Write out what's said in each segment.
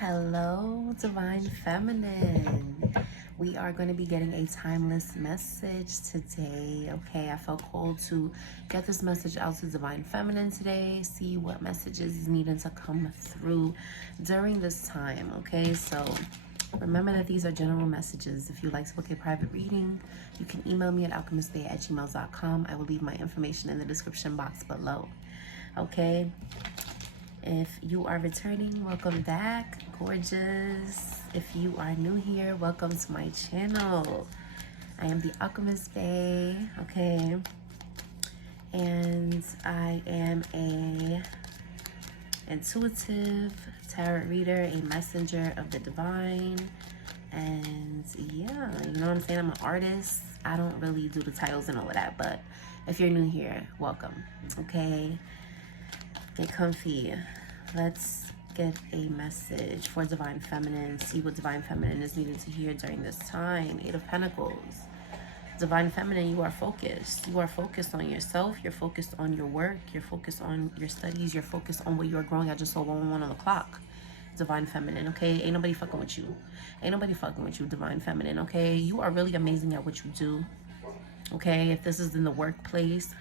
Hello, Divine Feminine. We are going to be getting a timeless message today. Okay, I felt called to get this message out to Divine Feminine today, see what messages is needed to come through during this time. Okay, so remember that these are general messages. If you'd like to book a private reading, you can email me at alchemistbay@gmail.com. I will leave my information in the description box below. Okay, if you are returning, welcome back, gorgeous. If you are new here, welcome to my channel. I am the Alchemist Bae, okay? And I am a intuitive tarot reader, a messenger of the divine. And yeah, you know what I'm saying? I'm an artist. I don't really do the titles and all of that, but if you're new here, welcome, okay? Get comfy. Let's get a message for Divine Feminine. See what Divine Feminine is needed to hear during this time. Eight of Pentacles. Divine Feminine, you are focused. You are focused on yourself. You're focused on your work. You're focused on your studies. You're focused on what you're growing. I just saw 111 on the clock. Divine Feminine, okay? Ain't nobody fucking with you. Ain't nobody fucking with you, Divine Feminine, okay? You are really amazing at what you do, okay? If this is in the workplace,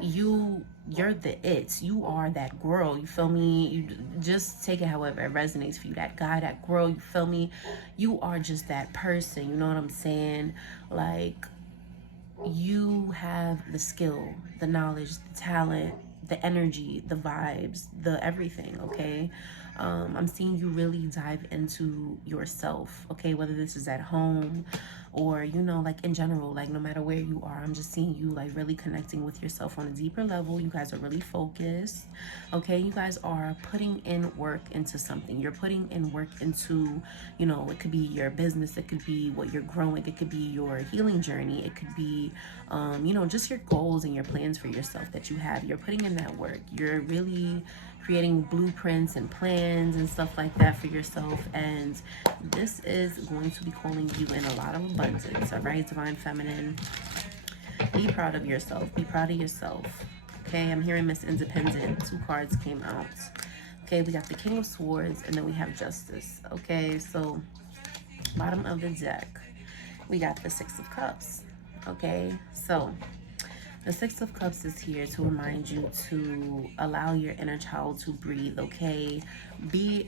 you're the it. You are that girl, you feel me? You just take it however it resonates for you. That guy, that girl, you feel me? You are just that person, you know what I'm saying? Like, you have the skill, the knowledge, the talent, the energy, the vibes, the everything, okay? I'm seeing you really dive into yourself, okay? Whether this is at home or, you know, like in general, like no matter where you are, I'm just seeing you like really connecting with yourself on a deeper level. You guys are really focused, okay? You guys are putting in work into something. You're putting in work into, you know, it could be your business, it could be what you're growing, it could be your healing journey, it could be, you know, just your goals and your plans for yourself that you have. You're putting in that work. You're really creating blueprints and plans and stuff like that for yourself, and this is going to be calling you in a lot of abundance. All right, Divine Feminine, be proud of yourself. Be proud of yourself, okay? I'm hearing Miss Independent. Two cards came out, okay? We got the King of Swords and then we have Justice, okay? So bottom of the deck, we got the Six of Cups, okay? So the Six of Cups is here to remind you to allow your inner child to breathe, okay?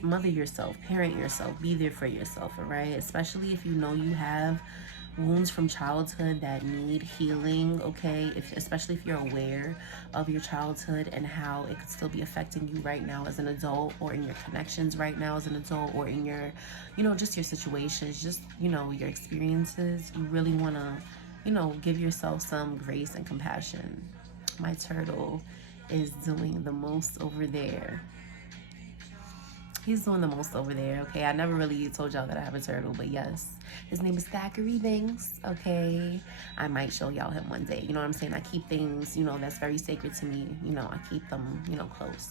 Mother yourself, parent yourself, be there for yourself, all right? Especially if you know you have wounds from childhood that need healing, okay? Especially if you're aware of your childhood and how it could still be affecting you right now as an adult, or in your connections right now as an adult, or in your, you know, just your situations, just, you know, your experiences. You really want to, you know, give yourself some grace and compassion. My turtle is doing the most over there. He's doing the most over there, okay? I never really told y'all that I have a turtle, but yes. His name is Thackeray Banks, okay? I might show y'all him one day. You know what I'm saying? I keep things, you know, that's very sacred to me. You know, I keep them, you know, close.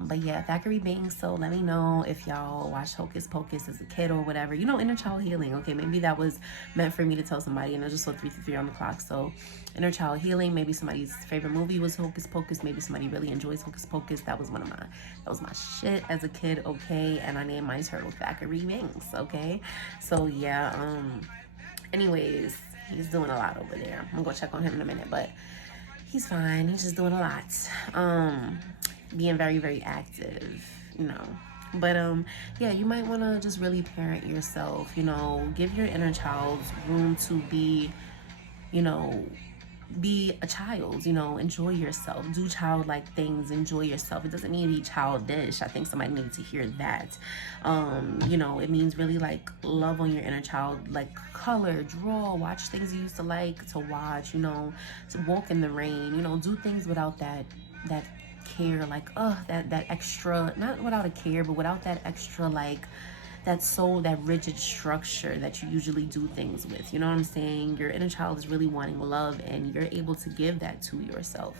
But yeah, Thackeray Banks. So let me know if y'all watched Hocus Pocus as a kid or whatever. You know, inner child healing. Okay, maybe that was meant for me to tell somebody, and I just saw 333 on the clock. So inner child healing. Maybe somebody's favorite movie was Hocus Pocus. Maybe somebody really enjoys Hocus Pocus. That was my shit as a kid. Okay, and I named my turtle Thackeray Banks. Okay, so yeah. Anyways, he's doing a lot over there. I'm gonna go check on him in a minute, but he's fine. He's just doing a lot. Being very, very active, you know. But yeah, you might want to just really parent yourself, you know. Give your inner child room to be, you know, be a child, you know. Enjoy yourself, do childlike things, enjoy yourself. It doesn't mean to be childish. I think somebody needs to hear that. You know, it means really like love on your inner child, like color, draw, watch things you used to like to watch, you know, to walk in the rain, you know, do things without that care, like that extra, not without a care, but without that extra, like that soul, that rigid structure that you usually do things with. You know what I'm saying? Your inner child is really wanting love, and you're able to give that to yourself,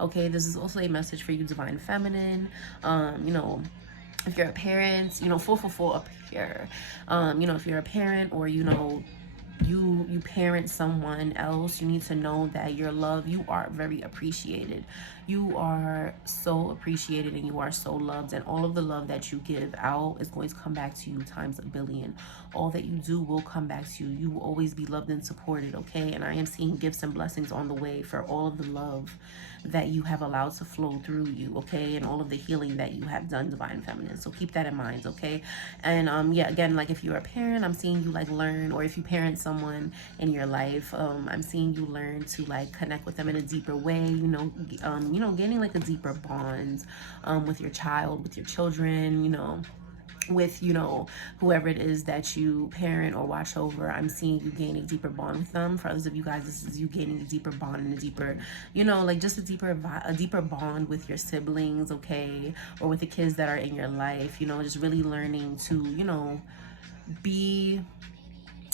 okay? This is also a message for you, Divine Feminine. You know, if you're a parent, you know, full up here, you know, if you're a parent, or, you know, you parent someone else, you need to know that your love, you are very appreciated. You are so appreciated and you are so loved, and all of the love that you give out is going to come back to you times a billion. All that you do will come back to you. You will always be loved and supported, okay? And I am seeing gifts and blessings on the way for all of the love that you have allowed to flow through you, okay? And all of the healing that you have done, Divine Feminine. So keep that in mind, okay? And yeah, again, like if you're a parent, I'm seeing you like learn, or if you parent someone in your life, I'm seeing you learn to like connect with them in a deeper way, gaining like a deeper bond with your child, with your children, with whoever it is that you parent or watch over. I'm seeing you gain a deeper bond with them. For others of you guys, this is you gaining a deeper bond and a deeper, like just a deeper bond with your siblings, okay, or with the kids that are in your life. Just really learning to be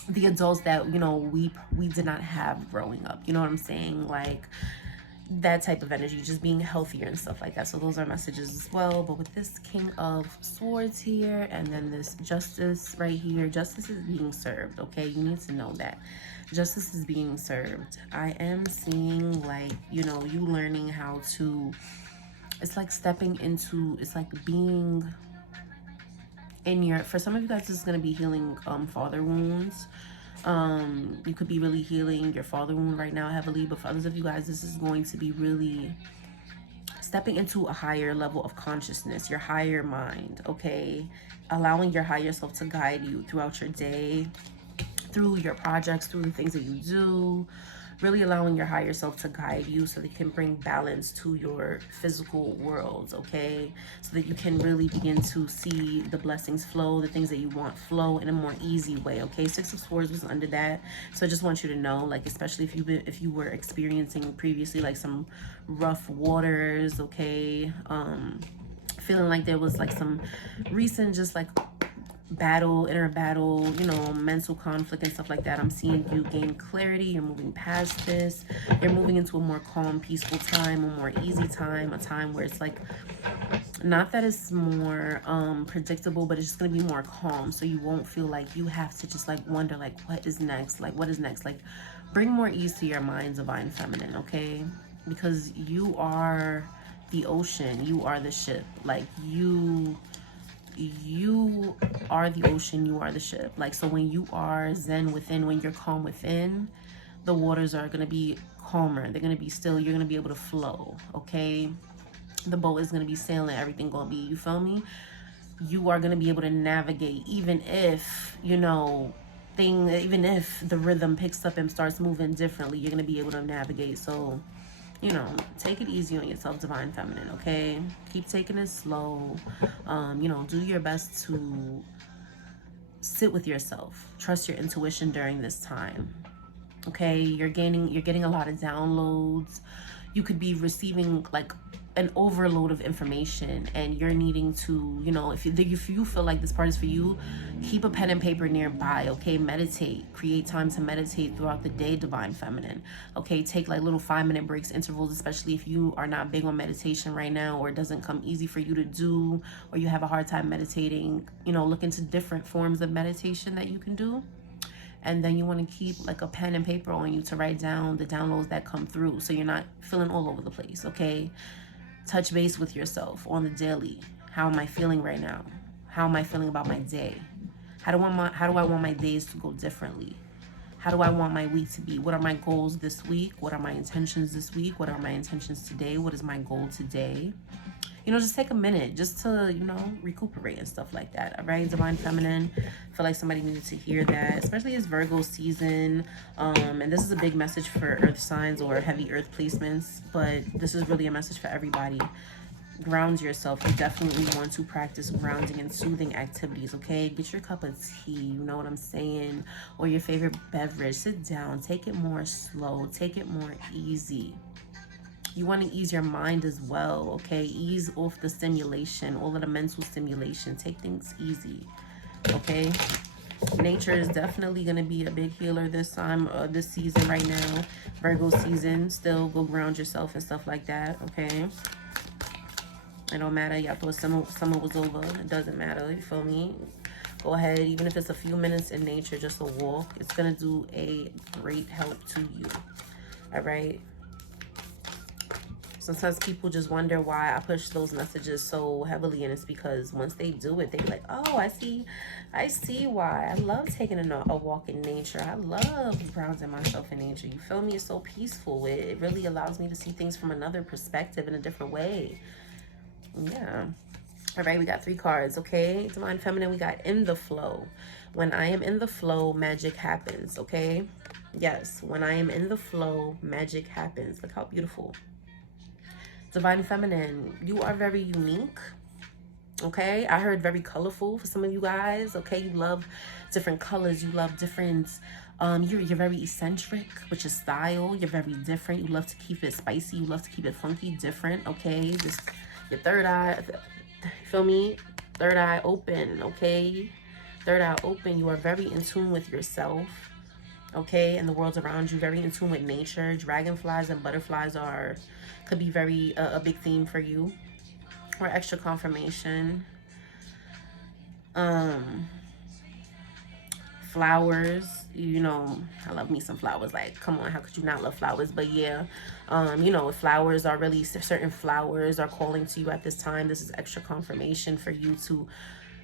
the adults that we did not have growing up. You know what I'm saying? Like that type of energy, just being healthier and stuff like that. So those are messages as well. But with this King of Swords here, and then this Justice right here, justice is being served, okay? You need to know that justice is being served. I am seeing like you learning how to, it's like stepping into, it's like being in your, for some of you guys, this is going to be healing father wounds. You could be really healing your father wound right now heavily, but for others of you guys, this is going to be really stepping into a higher level of consciousness, your higher mind, okay? Allowing your higher self to guide you throughout your day, through your projects, through the things that you do. Really allowing your higher self to guide you so they can bring balance to your physical world, okay? So that you can really begin to see the blessings flow, the things that you want flow in a more easy way, okay? Six of Swords was under that. So I just want you to know, like, especially if you were experiencing previously like some rough waters, okay? Feeling like there was like some recent just like inner battle, mental conflict and stuff like that. I'm seeing you gain clarity. You're moving past this. You're moving into a more calm, peaceful time, a more easy time, a time where it's like, not that it's more predictable, but it's just going to be more calm. So you won't feel like you have to just like wonder like, what is next? Like, what is next? Like, bring more ease to your mind, Divine Feminine, okay? Because you are the ocean. You are the ship. Like, you are the ocean, you are the ship. Like, so when you are zen within, when you're calm within, the waters are going to be calmer, they're going to be still, you're going to be able to flow, okay? The boat is going to be sailing, everything going to be, you feel me? You are going to be able to navigate, even if even if the rhythm picks up and starts moving differently, you're going to be able to navigate. So take it easy on yourself, Divine Feminine, okay? Keep taking it slow. Do your best to sit with yourself. Trust your intuition during this time, okay? You're getting a lot of downloads. You could be receiving like an overload of information, and you're needing to, if you feel like this part is for you, keep a pen and paper nearby, okay? Meditate, create time to meditate throughout the day, Divine Feminine, okay? Take like little 5-minute breaks, intervals, especially if you are not big on meditation right now, or it doesn't come easy for you to do, or you have a hard time meditating. Look into different forms of meditation that you can do. And then you want to keep like a pen and paper on you to write down the downloads that come through, so you're not feeling all over the place, okay? Touch base with yourself on the daily. How am I feeling right now? How am I feeling about my day? How do I want my days to go differently? How do I want my week to be? What are my goals this week? What are my intentions this week? What are my intentions today? What is my goal today? Just take a minute just to, recuperate and stuff like that. All right, Divine Feminine. I feel like somebody needed to hear that, especially it's Virgo season. And this is a big message for earth signs or heavy earth placements, but this is really a message for everybody. Ground yourself. You definitely want to practice grounding and soothing activities, okay? Get your cup of tea, you know what I'm saying? Or your favorite beverage. Sit down. Take it more slow. Take it more easy. You want to ease your mind as well, okay? Ease off the stimulation, all of the mental stimulation. Take things easy, okay? Nature is definitely going to be a big healer this time, this season right now. Virgo season. Still go ground yourself and stuff like that, okay? It don't matter. Y'all thought summer was over. It doesn't matter, you feel me? Go ahead, even if it's a few minutes in nature, just a walk. It's going to do a great help to you. All right. Sometimes people just wonder why I push those messages so heavily, and it's because once they do it, they be like, oh, I see why. I love taking a walk in nature. I love grounding myself in nature. You feel me? It's so peaceful. It really allows me to see things from another perspective, in a different way. Yeah. All right, we got 3 cards, okay? Divine Feminine, we got in the flow. When I am in the flow, magic happens, okay? Yes, when I am in the flow, magic happens. Look how beautiful. Divine Feminine, you are very unique, okay? I heard very colorful for some of you guys, okay? You love different colors. You love different, you're very eccentric with your style. You're very different. You love to keep it spicy. You love to keep it funky, different, okay? Just your third eye, feel me? Third eye open, okay? Third eye open. You are very in tune with yourself, okay? And the world around you, very in tune with nature. Dragonflies and butterflies could be very a big theme for you, or extra confirmation. Flowers, you know, I love me some flowers. Like, come on, how could you not love flowers? But yeah, you know, if flowers are really, certain flowers are calling to you at this time, this is extra confirmation for you to,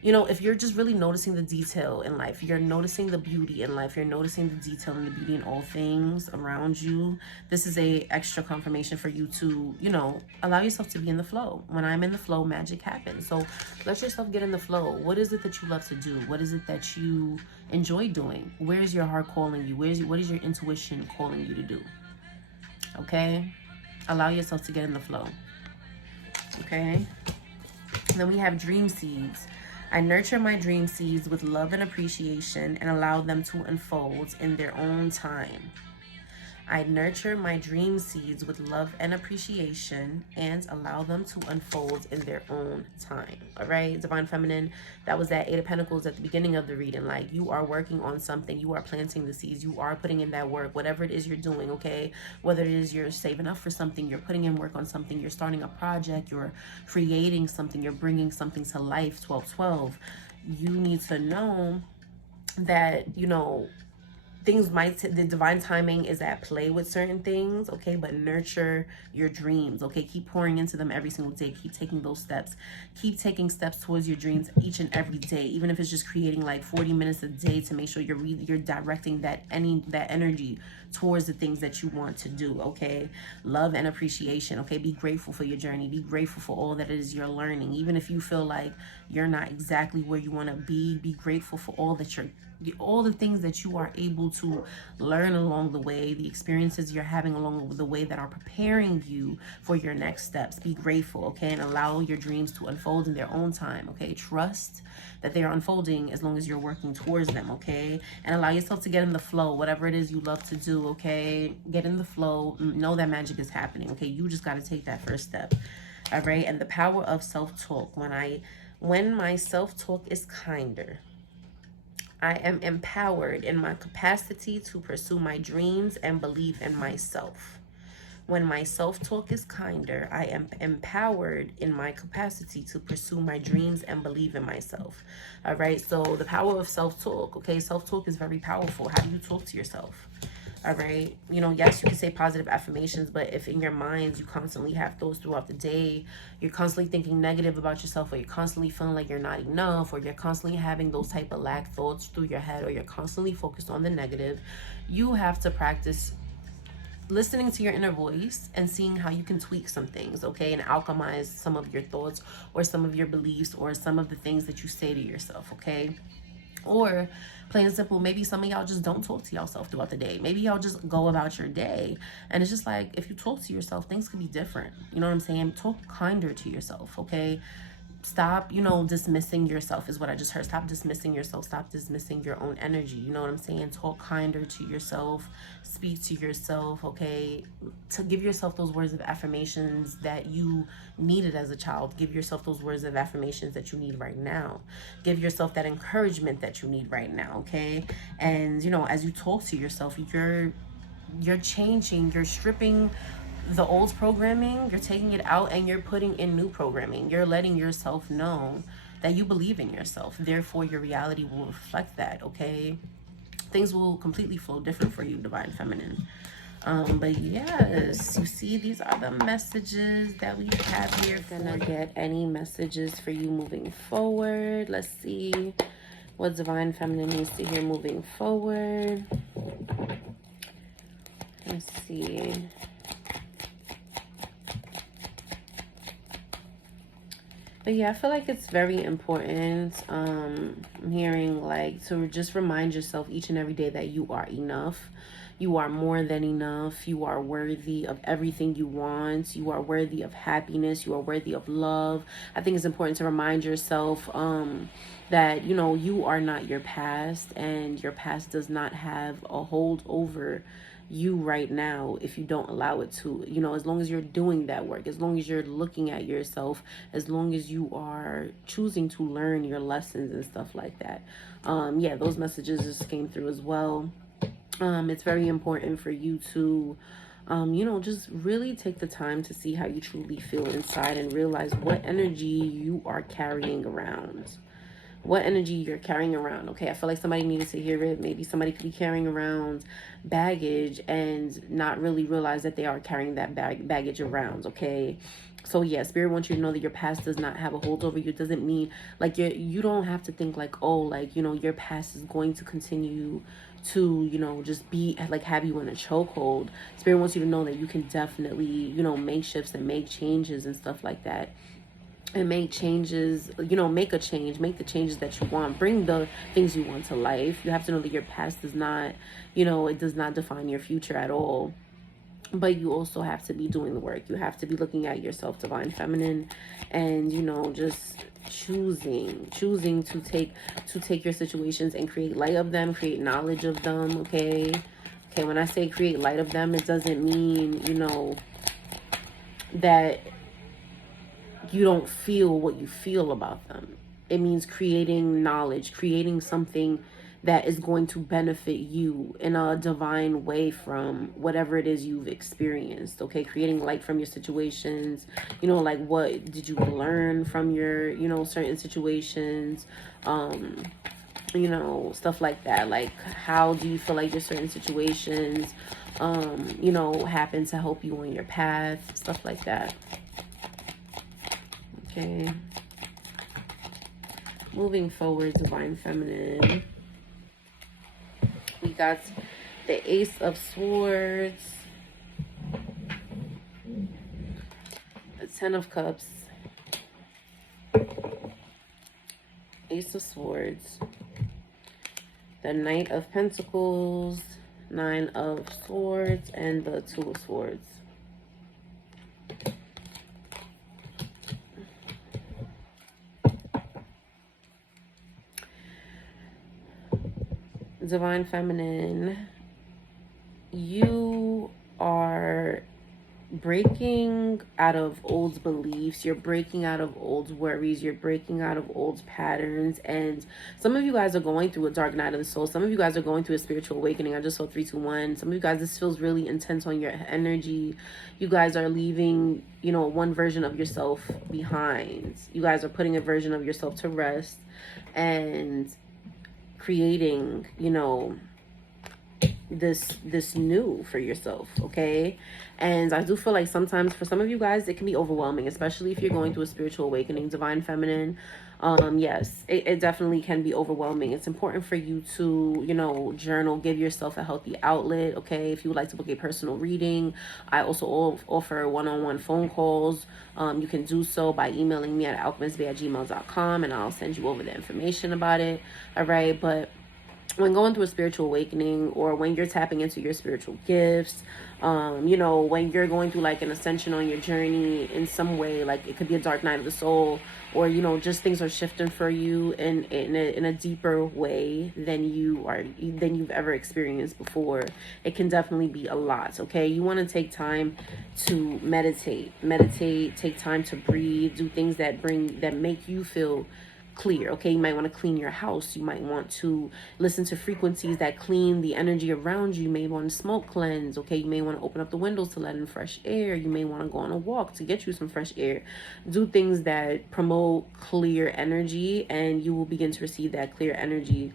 you know, if you're just really noticing the detail in life, you're noticing the beauty in life, you're noticing the detail and the beauty in all things around you, this is a extra confirmation for you to, you know, allow yourself to be in the flow. When I'm in the flow, magic happens. So let yourself get in the flow. What is it that you love to do? What is it that you enjoy doing? Where is your heart calling you? What is your intuition calling you to do? Okay? Allow yourself to get in the flow. Okay? And then we have dream seeds. I nurture my dream seeds with love and appreciation and allow them to unfold in their own time. I nurture my dream seeds with love and appreciation and allow them to unfold in their own time. All right, Divine Feminine, that was that 8 of Pentacles at the beginning of the reading. Like, you are working on something. You are planting the seeds. You are putting in that work, whatever it is you're doing, okay? Whether it is you're saving up for something, you're putting in work on something, you're starting a project, you're creating something, you're bringing something to life, 1212. You need to know that, you know, things might, the divine timing is at play with certain things, okay? But nurture your dreams, okay? Keep pouring into them every single day. Keep taking those steps. Keep taking steps towards your dreams each and every day, even if it's just creating like 40 minutes a day to make sure you're directing that energy towards the things that you want to do, okay? Love and appreciation, okay? Be grateful for your journey. Be grateful for all that it is you're learning. Even if you feel like you're not exactly where you want to be grateful for all the things that you are able to learn along the way, the experiences you're having along the way that are preparing you for your next steps. Be grateful, okay? And allow your dreams to unfold in their own time, okay? Trust that they are unfolding as long as you're working towards them, okay? And allow yourself to get in the flow, whatever it is you love to do, okay? Get in the flow. Know that magic is happening, okay? You just got to take that first step, all right? And the power of self-talk. When my self-talk is kinder, I am empowered in my capacity to pursue my dreams and believe in myself. When my self-talk is kinder, I am empowered in my capacity to pursue my dreams and believe in myself. All right, so the power of self-talk, okay? Self-talk is very powerful. How do you talk to yourself? All right, you know, yes, you can say positive affirmations, but if in your minds you constantly have thoughts throughout the day, you're constantly thinking negative about yourself, or you're constantly feeling like you're not enough, or you're constantly having those type of lack thoughts through your head, or you're constantly focused on the negative, you have to practice listening to your inner voice and seeing how you can tweak some things, okay? And alchemize some of your thoughts or some of your beliefs or some of the things that you say to yourself, okay? Or plain and simple, maybe some of y'all just don't talk to yourself throughout the day. Maybe y'all just go about your day. And it's just like, if you talk to yourself, things could be different. You know what I'm saying? Talk kinder to yourself, okay? Stop, you know, dismissing yourself is what I just heard. Stop dismissing yourself. Stop dismissing your own energy. You know what I'm saying? Talk kinder to yourself. Speak to yourself, okay? To give yourself those words of affirmations that you needed as a child. Give yourself those words of affirmations that you need right now. Give yourself that encouragement that you need right now, okay? And, you know, as you talk to yourself, you're changing, you're stripping the old programming, you're taking it out and you're putting in new programming. You're letting yourself know that you believe in yourself. Therefore, your reality will reflect that, okay? Things will completely flow different for you, Divine Feminine. But yes, you see, these are the messages that we have here. Gonna get any messages for you moving forward. Let's see what Divine Feminine needs to hear moving forward. Let's see. But yeah, I feel like it's very important. I'm hearing like to just remind yourself each and every day that you are enough. You are more than enough. You are worthy of everything you want. You are worthy of happiness. You are worthy of love. I think it's important to remind yourself that, you know, you are not your past, and your past does not have a hold over you right now if you don't allow it to. You know, as long as you're doing that work, as long as you're looking at yourself, as long as you are choosing to learn your lessons and stuff like that. Yeah, those messages just came through as well. It's very important for you to you know, just really take the time to see how you truly feel inside and realize what energy you are carrying around. What energy you're carrying around. Okay, I feel like somebody needed to hear it. Maybe somebody could be carrying around baggage and not really realize that they are carrying that baggage around. Okay, so yeah, Spirit wants you to know that your past does not have a hold over you. It doesn't mean like you don't have to think like, oh, like, you know, your past is going to continue to, you know, just be like have you in a chokehold. Spirit wants you to know that you can definitely, you know, make shifts and make changes and stuff like that. And make changes, you know, make a change, make the changes that you want, bring the things you want to life. You have to know that your past does not, you know, it does not define your future at all. But you also have to be doing the work. You have to be looking at yourself, Divine Feminine, and, you know, just choosing to take your situations and create light of them, create knowledge of them. Okay, when I say create light of them, it doesn't mean, you know, that you don't feel what you feel about them. It means creating knowledge, creating something that is going to benefit you in a divine way from whatever it is you've experienced. Okay, creating light from your situations, you know, like what did you learn from your, you know, certain situations, you know, stuff like that. Like, how do you feel like your certain situations, you know, happen to help you on your path, stuff like that. Okay, moving forward, Divine Feminine, we got the Ace of Swords, the Ten of Cups, Ace of Swords, the Knight of Pentacles, Nine of Swords, and the Two of Swords. Divine Feminine, you are breaking out of old beliefs, you're breaking out of old worries, you're breaking out of old patterns, and some of you guys are going through a dark night of the soul. Some of you guys are going through a spiritual awakening. I just saw 3, 2, 1. Some of you guys, this feels really intense on your energy. You guys are leaving, you know, one version of yourself behind. You guys are putting a version of yourself to rest and creating, you know, this new for yourself. Okay, and I do feel like sometimes for some of you guys it can be overwhelming, especially if you're going through a spiritual awakening, Divine Feminine. Yes, it definitely can be overwhelming. It's important for you to, you know, journal, give yourself a healthy outlet. Okay, if you would like to book a personal reading, I also offer one-on-one phone calls. You can do so by emailing me at alchemistbay@gmail.com, and I'll send you over the information about it. All right, but when going through a spiritual awakening, or when you're tapping into your spiritual gifts, you know, when you're going through like an ascension on your journey in some way, like it could be a dark night of the soul, or, you know, just things are shifting for you in a deeper way than you've ever experienced before. It can definitely be a lot. Okay, you want to take time to meditate, take time to breathe, do things that make you feel clear. Okay, you might want to clean your house. You might want to listen to frequencies that clean the energy around you. You may want to smoke cleanse. Okay, you may want to open up the windows to let in fresh air. You may want to go on a walk to get you some fresh air. Do things that promote clear energy, and you will begin to receive that clear energy.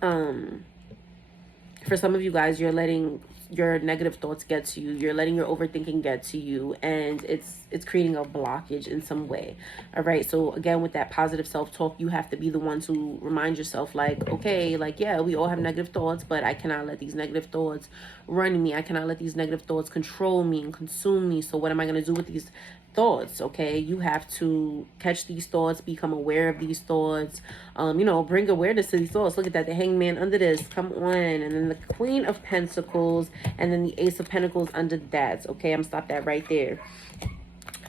For some of you guys, you're letting your negative thoughts get to you. You're letting your overthinking get to you, and it's creating a blockage in some way. All right, so again, with that positive self-talk, you have to be the one to remind yourself, like, okay, like, yeah, we all have negative thoughts, but I cannot let these negative thoughts run me. I cannot let these negative thoughts control me and consume me. So what am I going to do with these thoughts? Okay, you have to catch these thoughts, become aware of these thoughts, bring awareness to these thoughts. Look at that, the Hangman under this, come on, and then the Queen of Pentacles, and then the Ace of Pentacles under that. Okay, I'm gonna stop that right there.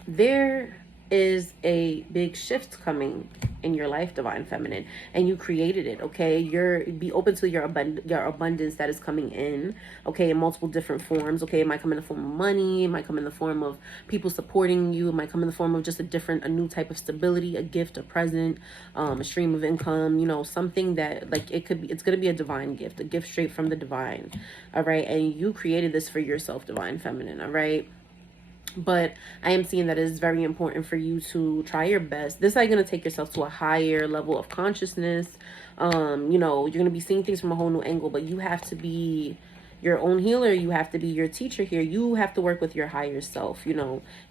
There is a big shift coming in your life, Divine Feminine, and you created it. Okay, be open to your abundance that is coming in. Okay, in multiple different forms. Okay, it might come in the form of money, it might come in the form of people supporting you, it might come in the form of just a new type of stability, a gift, a present, a stream of income, something that, like, it's gonna be a divine gift, a gift straight from the divine. All right, and you created this for yourself, Divine Feminine. All right. But I am seeing that it is very important for you to try your best. This is like going to take yourself to a higher level of consciousness. You're going to be seeing things from a whole new angle, but you have to be your own healer. You have to be your teacher here. You have to work with your higher self,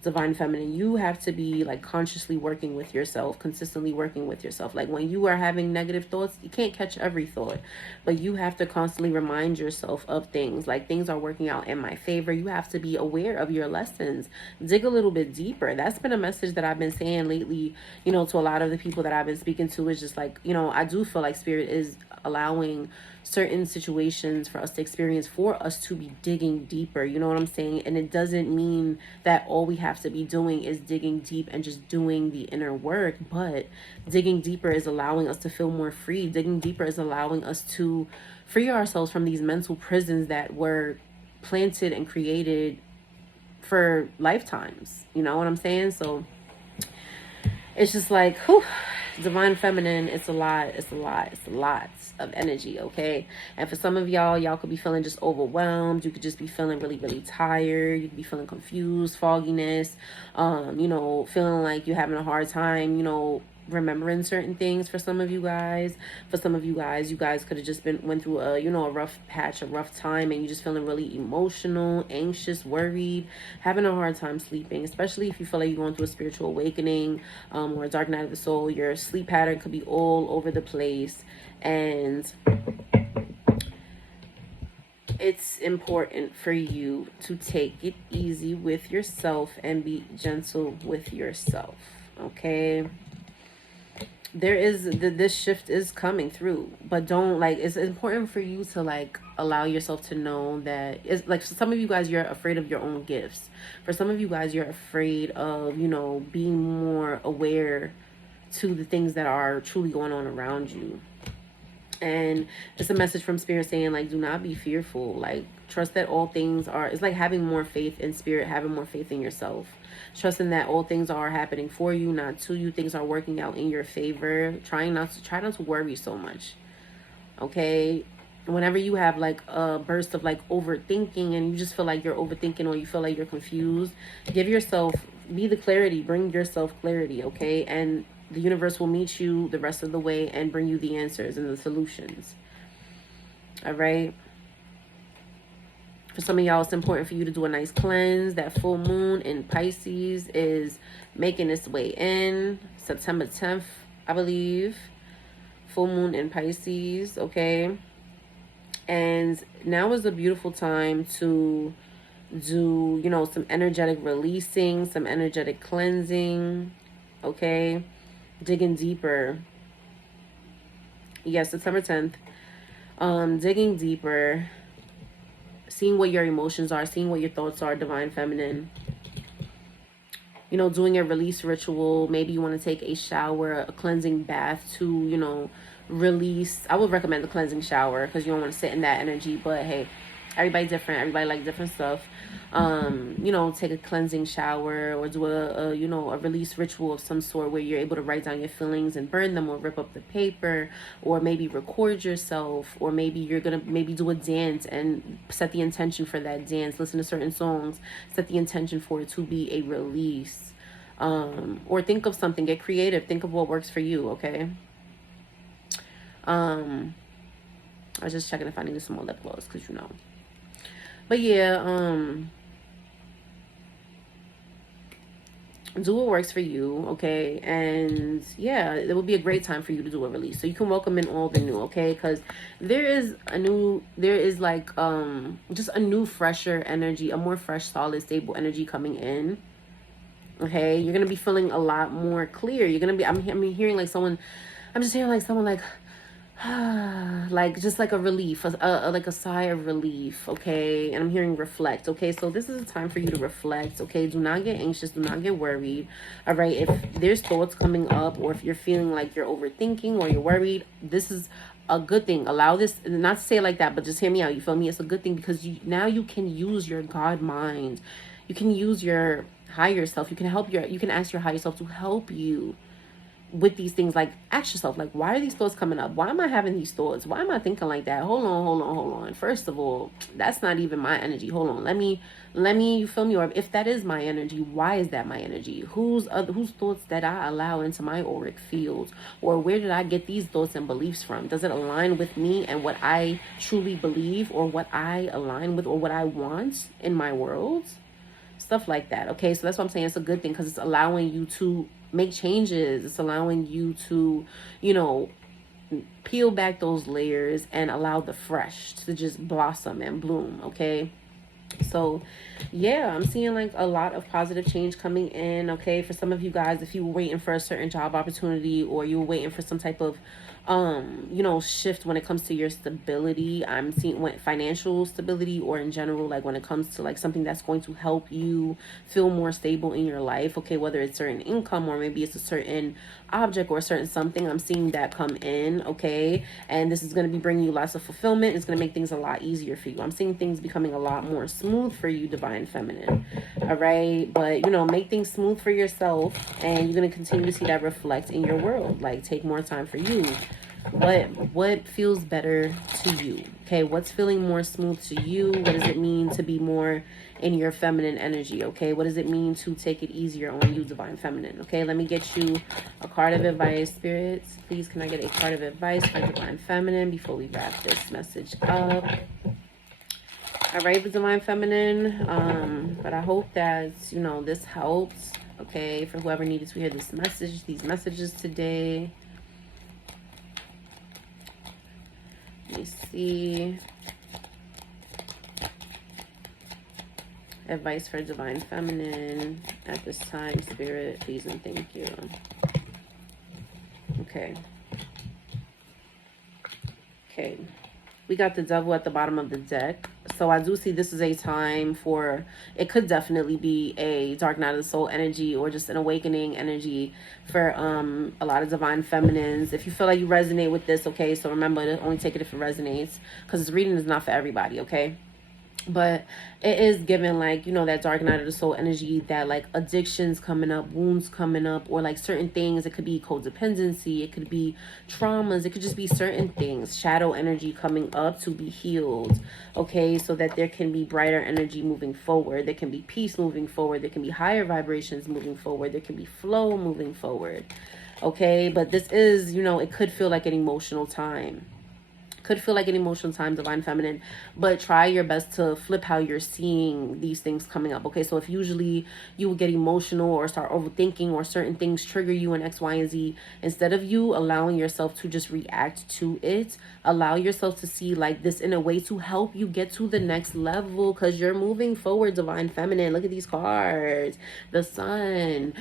Divine Feminine. You have to be like consciously working with yourself, consistently working with yourself. Like when you are having negative thoughts, you can't catch every thought, but you have to constantly remind yourself of things, like things are working out in my favor. You have to be aware of your lessons, dig a little bit deeper. That's been a message that I've been saying lately, to a lot of the people that I've been speaking to. Is just like, I do feel like Spirit is allowing certain situations for us to experience, for us to be digging deeper, you know what I'm saying? And it doesn't mean that all we have to be doing is digging deep and just doing the inner work, but digging deeper is allowing us to feel more free. Digging deeper is allowing us to free ourselves from these mental prisons that were planted and created for lifetimes, you know what I'm saying? So it's just like, whew, Divine Feminine, it's a lot of energy, okay? And for some of y'all could be feeling just overwhelmed. You could just be feeling really, really tired. You could be feeling confused, fogginess, feeling like you're having a hard time, remembering certain things. For some of you guys, you guys could have just went through a rough patch, a rough time, and you're just feeling really emotional, anxious, worried, having a hard time sleeping, especially if you feel like you're going through a spiritual awakening, or a dark night of the soul. Your sleep pattern could be all over the place, and it's important for you to take it easy with yourself and be gentle with yourself, okay? There is this shift is coming through, but don't, like, it's important for you to like allow yourself to know that it's like, for some of you guys, you're afraid of your own gifts. For some of you guys, you're afraid of being more aware to the things that are truly going on around you. And it's a message from Spirit saying, like, do not be fearful. Like, trust that all things are, it's like having more faith in Spirit, having more faith in yourself. Trusting that all things are happening for you, not to you. Things are working out in your favor. Try not to worry so much. Okay? Whenever you have like a burst of like overthinking and you just feel like you're overthinking, or you feel like you're confused, be the clarity, bring yourself clarity, okay? And the universe will meet you the rest of the way and bring you the answers and the solutions. All right? For some of y'all, it's important for you to do a nice cleanse. That full moon in Pisces is making its way in. September 10th, I believe. Full moon in Pisces, okay? And now is a beautiful time to do, some energetic releasing, some energetic cleansing, okay? Digging deeper. Yes, September 10th. Digging deeper. Seeing what your emotions are, seeing what your thoughts are, Divine Feminine. Doing a release ritual. Maybe you want to take a shower, a cleansing bath to, release. I would recommend the cleansing shower because you don't want to sit in that energy. But hey, everybody's different. Everybody likes different stuff. you know, take a cleansing shower or do you know, a release ritual of some sort where you're able to write down your feelings and burn them or rip up the paper, or maybe record yourself, or maybe you're gonna maybe do a dance and set the intention for that dance, listen to certain songs, set the intention for it to be a release. Or think of something, get creative, think of what works for you, okay? I was just checking if I needed some more lip gloss, because you know. But yeah, do what works for you, okay? And yeah, it will be a great time for you to do a release, so you can welcome in all the new, okay? Because there is like just a new, fresher energy, a more fresh, solid, stable energy coming in. Okay, you're gonna be feeling a lot more clear. You're gonna be, I'm hearing like someone, I'm just hearing like someone like like just like a relief, like a sigh of relief, okay? And I'm hearing reflect, okay? So this is a time for you to reflect, okay? Do not get anxious, do not get worried, all right? If there's thoughts coming up, or if you're feeling like you're overthinking or you're worried, this is a good thing. Allow this, not to say it like that, but just hear me out, you feel me? It's a good thing, because now you can use your God mind. You can use your higher self. You can ask your higher self to help you with these things. Like, ask yourself, like, why are these thoughts coming up? Why am I having these thoughts? Why am I thinking like that? Hold on. First of all, that's not even my energy. Hold on. Let me, you feel me? Or if that is my energy, why is that my energy? Whose thoughts that I allow into my auric field? Or where did I get these thoughts and beliefs from? Does it align with me and what I truly believe, or what I align with, or what I want in my world? Stuff like that, okay? So that's what I'm saying. It's a good thing, because it's allowing you to make changes. It's allowing you to, you know, peel back those layers and allow the fresh to just blossom and bloom, okay? So yeah, I'm seeing like a lot of positive change coming in, okay? For some of you guys, if you were waiting for a certain job opportunity, or you were waiting for some type of you know, shift when it comes to your stability, I'm seeing financial stability, or in general, like when it comes to like something that's going to help you feel more stable in your life, okay? Whether it's certain income, or maybe it's a certain object or a certain something, I'm seeing that come in, okay? And this is going to be bringing you lots of fulfillment. It's going to make things a lot easier for you. I'm seeing things becoming a lot more smooth for you, Divine Feminine, all right? But you know, make things smooth for yourself, and you're going to continue to see that reflect in your world. Like, take more time for you. What feels better to you, okay? What's feeling more smooth to you? What does it mean to be more in your feminine energy, okay? What does it mean to take it easier on you, Divine Feminine, okay? Let me get you a card of advice, spirits. Please, can I get a card of advice for Divine Feminine before we wrap this message up? All right, Divine Feminine, but I hope that, you know, this helps, okay? For whoever needed to hear this message, these messages today. Let me see. Advice for Divine Feminine at this time, Spirit, please and thank you. Okay. Okay. We got the Devil at the bottom of the deck. So I do see this is a time for, it could definitely be a dark night of the soul energy, or just an awakening energy for a lot of Divine Feminines. If you feel like you resonate with this, okay, so remember to only take it if it resonates, because this reading is not for everybody, okay? But it is given, like, you know, that dark night of the soul energy, that like addictions coming up, wounds coming up, or like certain things. It could be codependency, it could be traumas, it could just be certain things, shadow energy coming up to be healed, okay? So that there can be brighter energy moving forward, there can be peace moving forward, there can be higher vibrations moving forward, there can be flow moving forward, okay? But this is, you know, it could feel like an emotional time. Could feel like an emotional time, Divine Feminine, but try your best to flip how you're seeing these things coming up, okay? So if usually you would get emotional or start overthinking, or certain things trigger you in X, Y, and Z, instead of you allowing yourself to just react to it, allow yourself to see like this in a way to help you get to the next level, because you're moving forward, Divine Feminine. Look at these cards. The sun,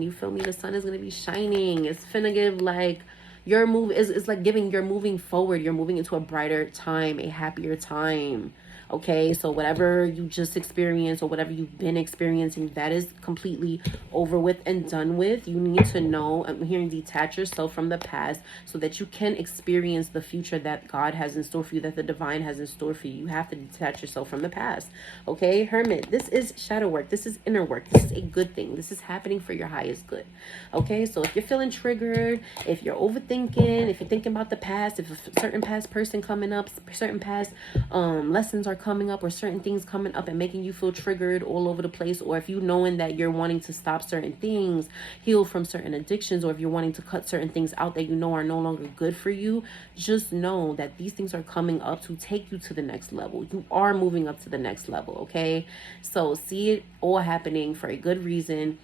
you feel me? The sun is going to be shining. It's finna give like, your move is like giving, you're moving forward, you're moving into a brighter time, a happier time, Okay, so whatever you just experienced or whatever you've been experiencing, that is completely over with and done with. You need to know, I'm hearing, detach yourself from the past so that you can experience the future that God has in store for you, that the divine has in store for you. You have to detach yourself from the past. Okay, Hermit, this is shadow work. This is inner work. This is a good thing. This is happening for your highest good. Okay, so if you're feeling triggered, if you're overthinking, if you're thinking about the past, if a certain past person coming up, certain past lessons are coming up, or certain things coming up and making you feel triggered all over the place, or if you knowing that you're wanting to stop certain things, heal from certain addictions, or if you're wanting to cut certain things out that you know are no longer good for you, just know that these things are coming up to take you to the next level. You are moving up to the next level. Okay, so see it all happening for a good reason.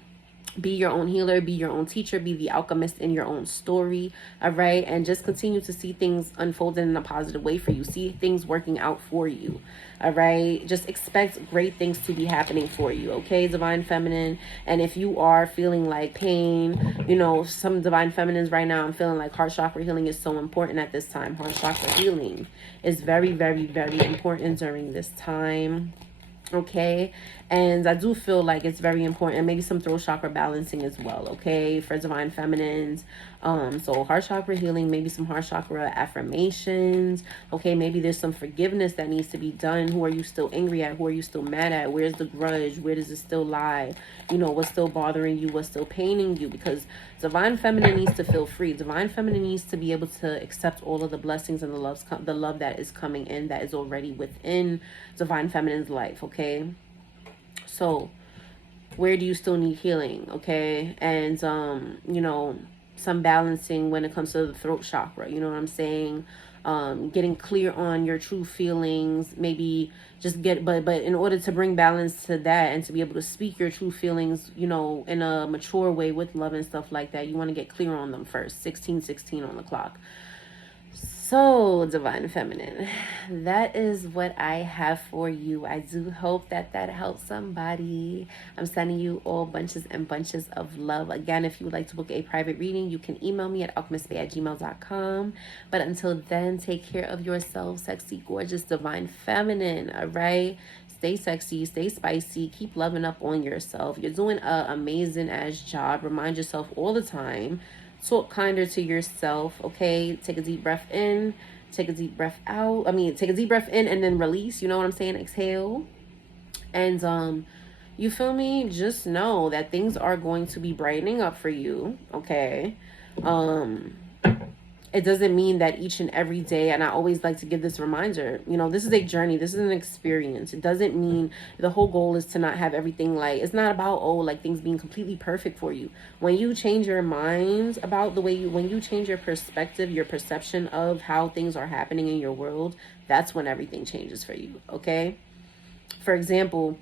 Be your own healer, be your own teacher, be the alchemist in your own story. All right, and just continue to see things unfolding in a positive way for you. See things working out for you. All right, just expect great things to be happening for you. Okay, Divine Feminine. And if you are feeling like pain, you know, some Divine Feminines right now, I'm feeling like heart chakra healing is so important at this time. Heart chakra healing is very, very, very important during this time. Okay, and I do feel like it's very important, maybe some throat chakra balancing as well. Okay, for Divine Feminines, so heart chakra healing, maybe some heart chakra affirmations. Okay, maybe there's some forgiveness that needs to be done. Who are you still angry at? Who are you still mad at? Where's the grudge? Where does it still lie? You know, what's still bothering you? What's still paining you? Because Divine Feminine needs to feel free. Divine Feminine needs to be able to accept all of the blessings and the love that is coming in, that is already within Divine Feminine's life. Okay, so where do you still need healing? Okay, and you know, some balancing when it comes to the throat chakra. You know what I'm saying? Getting clear on your true feelings, maybe just but in order to bring balance to that and to be able to speak your true feelings, you know, in a mature way with love and stuff like that, you want to get clear on them first. 16:16 on the clock. So, Divine Feminine, that is what I have for you. I do hope that that helps somebody. I'm sending you all bunches and bunches of love. Again, if you would like to book a private reading, you can email me at alchemistbae@gmail.com. But until then, take care of yourself, sexy, gorgeous, Divine Feminine, all right? Stay sexy, stay spicy, keep loving up on yourself. You're doing an amazing ass job. Remind yourself all the time. Talk kinder to yourself. Okay, take a deep breath in, take a deep breath out. Take a deep breath in and then release. You know what I'm saying? Exhale. And you feel me? Just know that things are going to be brightening up for you. Okay. It doesn't mean that each and every day, and I always like to give this reminder, you know, this is a journey, this is an experience. It doesn't mean the whole goal is to not have everything, like, it's not about, oh, like things being completely perfect for you. When you change your mind about the way when you change your perspective, your perception of how things are happening in your world, that's when everything changes for you. Okay. For example,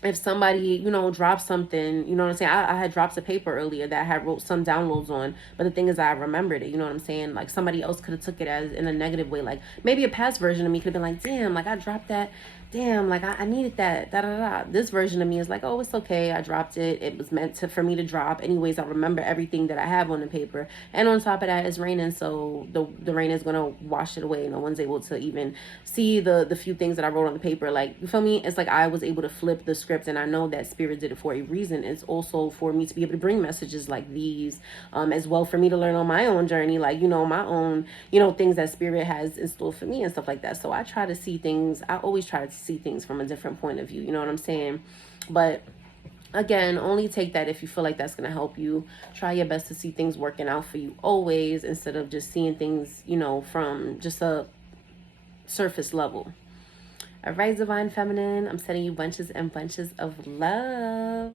if somebody, you know, drops something, you know what I'm saying? I had dropped a paper earlier that I had wrote some downloads on, but the thing is I remembered it, you know what I'm saying? Like somebody else could have took it as in a negative way. Like maybe a past version of me could have been like, damn, like I dropped that. Damn, like I needed that, This version of me is like, oh, it's okay. I dropped it. It was meant for me to drop. Anyways, I remember everything that I have on the paper. And on top of that, it's raining, so the rain is going to wash it away. No one's able to even see the few things that I wrote on the paper. Like, you feel me? It's like I was able to flip the script, and I know that Spirit did it for a reason. It's also for me to be able to bring messages like these, as well, for me to learn on my own journey, like, you know, my own, you know, things that Spirit has in store for me and stuff like that. So I try to see things. I always try to see things from a different point of view, you know what I'm saying? But again, only take that if you feel like that's going to help you. Try your best to see things working out for you always, instead of just seeing things, you know, from just a surface level. All right, Divine Feminine, I'm sending you bunches and bunches of love.